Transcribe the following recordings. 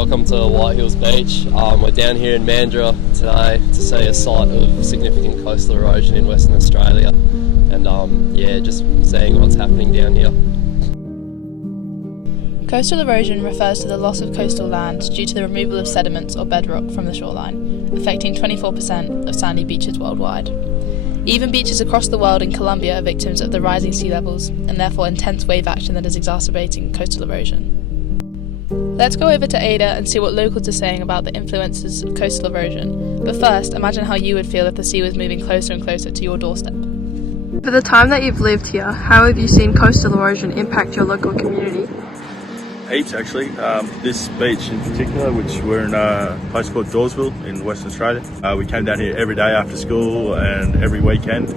Welcome to White Hills Beach. We're down here in Mandurah today to see a site of significant coastal erosion in Western Australia, and just seeing what's happening down here. Coastal erosion refers to the loss of coastal land due to the removal of sediments or bedrock from the shoreline, affecting 24% of sandy beaches worldwide. Even beaches across the world in Colombia are victims of the rising sea levels and therefore intense wave action that is exacerbating coastal erosion. Let's go over to Ada and see what locals are saying about the influences of coastal erosion. But first, imagine how you would feel if the sea was moving closer and closer to your doorstep. For the time that you've lived here, how have you seen coastal erosion impact your local community? Heaps actually. This beach in particular, which we're in a place called Dawesville in Western Australia. We came down here every day after school and every weekend.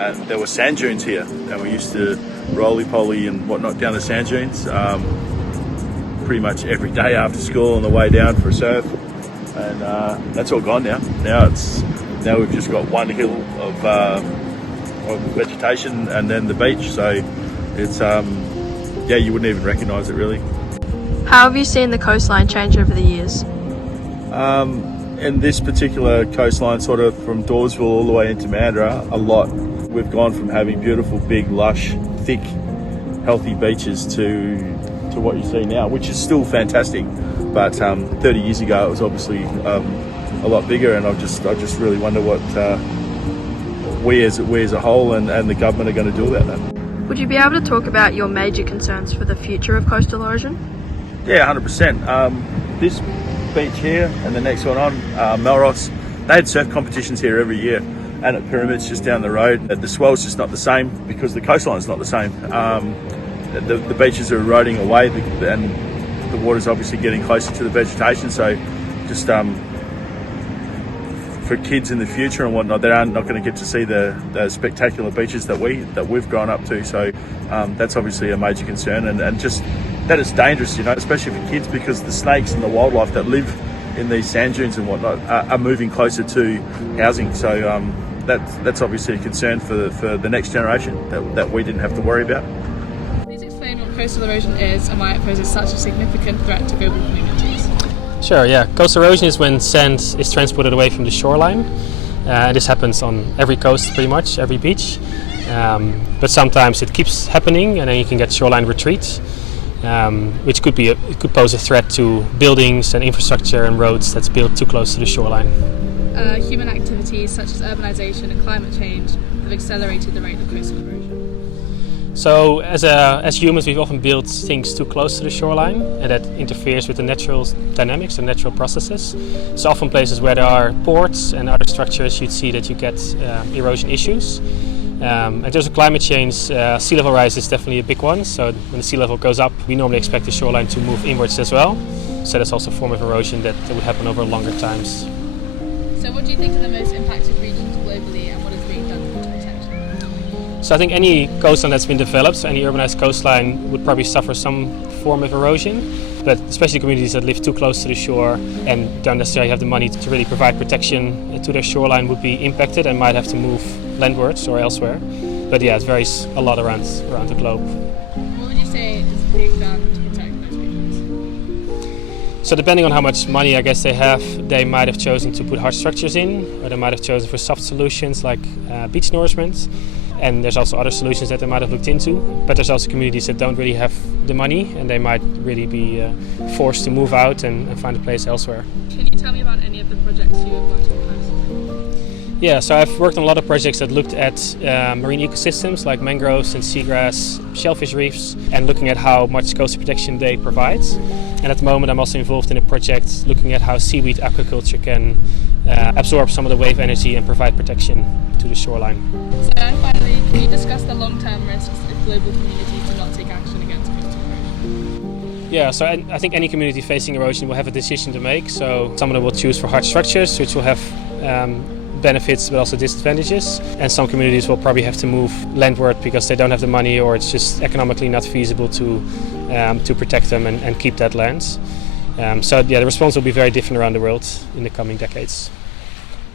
And there were sand dunes here, and we used to roly-poly and whatnot down the sand dunes pretty much every day after school on the way down for a surf. And that's all gone now. Now we've just got one hill of vegetation and then the beach. So it's you wouldn't even recognise it really. How have you seen the coastline change over the years? In this particular coastline, sort of from Dawesville all the way into Mandurah, a lot. We've gone from having beautiful, big, lush, thick, healthy beaches to what you see now, which is still fantastic. But 30 years ago, it was obviously a lot bigger, and I just really wonder what we as a whole and the government are going to do about that. Would you be able to talk about your major concerns for the future of coastal erosion? Yeah, 100%. This beach here and the next one on, Melrose, they had surf competitions here every year, and at Pyramids just down the road. The swell's just not the same because the coastline's not the same. The beaches are eroding away and the water's obviously getting closer to the vegetation, so just for kids in the future and whatnot, they are not going to get to see the spectacular beaches that we've grown up to. So that's obviously a major concern, and just that it's dangerous, especially for kids, because the snakes and the wildlife that live in these sand dunes and whatnot are moving closer to housing. So that's obviously a concern for the next generation that we didn't have to worry about. Please explain what coastal erosion is and why it poses such a significant threat to global communities. Sure, yeah. Coastal erosion is when sand is transported away from the shoreline. This happens on every coast, pretty much, every beach. But sometimes it keeps happening, and then you can get shoreline retreat, which could pose a threat to buildings and infrastructure and roads that's built too close to the shoreline. Human activities such as urbanization and climate change have accelerated the rate of coastal erosion. So as humans, we've often built things too close to the shoreline, and that interferes with the natural dynamics and natural processes. So often places where there are ports and other structures, you'd see that you get erosion issues. In terms of climate change, sea level rise is definitely a big one. So when the sea level goes up, we normally expect the shoreline to move inwards as well. So that's also a form of erosion that would happen over longer times. So what do you think are the most impacted regions globally, and what is being done to protect them? So I think any coastline that's been developed, so any urbanized coastline, would probably suffer some form of erosion. But especially communities that live too close to the shore and don't necessarily have the money to really provide protection to their shoreline would be impacted and might have to move landwards or elsewhere. But yeah, it varies a lot around the globe. What would you say is being done to protect those regions? So depending on how much money I guess they have, they might have chosen to put hard structures in, or they might have chosen for soft solutions like beach nourishment. And there's also other solutions that they might have looked into. But there's also communities that don't really have the money, and they might really be forced to move out and find a place elsewhere. Can you tell me about any of the projects you have worked on? Yeah, so I've worked on a lot of projects that looked at marine ecosystems like mangroves and seagrass, shellfish reefs, and looking at how much coastal protection they provide. And at the moment I'm also involved in a project looking at how seaweed aquaculture can absorb some of the wave energy and provide protection to the shoreline. So, and finally, can you discuss the long-term risks if global communities do not take action against coastal erosion? Yeah, so I think any community facing erosion will have a decision to make. So some of them will choose for hard structures, which will have benefits but also disadvantages, and some communities will probably have to move landward because they don't have the money, or it's just economically not feasible to protect them and keep that land. So yeah, the response will be very different around the world in the coming decades.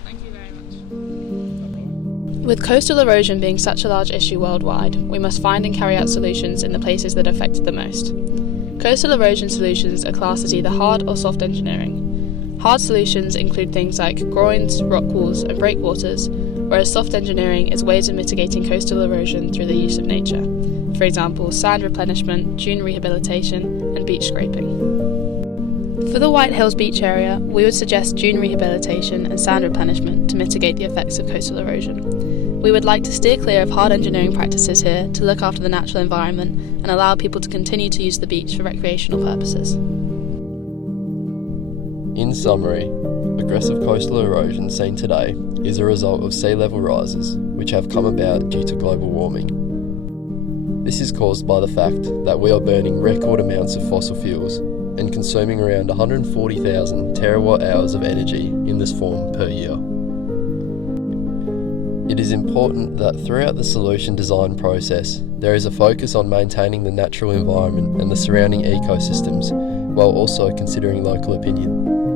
Thank you very much. With coastal erosion being such a large issue worldwide, we must find and carry out solutions in the places that are affected the most. Coastal erosion solutions are classed as either hard or soft engineering. Hard solutions include things like groins, rock walls, and breakwaters, whereas soft engineering is ways of mitigating coastal erosion through the use of nature. For example, sand replenishment, dune rehabilitation, and beach scraping. For the White Hills Beach area, we would suggest dune rehabilitation and sand replenishment to mitigate the effects of coastal erosion. We would like to steer clear of hard engineering practices here to look after the natural environment and allow people to continue to use the beach for recreational purposes. In summary, aggressive coastal erosion seen today is a result of sea level rises which have come about due to global warming. This is caused by the fact that we are burning record amounts of fossil fuels and consuming around 140,000 terawatt hours of energy in this form per year. It is important that throughout the solution design process, there is a focus on maintaining the natural environment and the surrounding ecosystems, while also considering local opinion.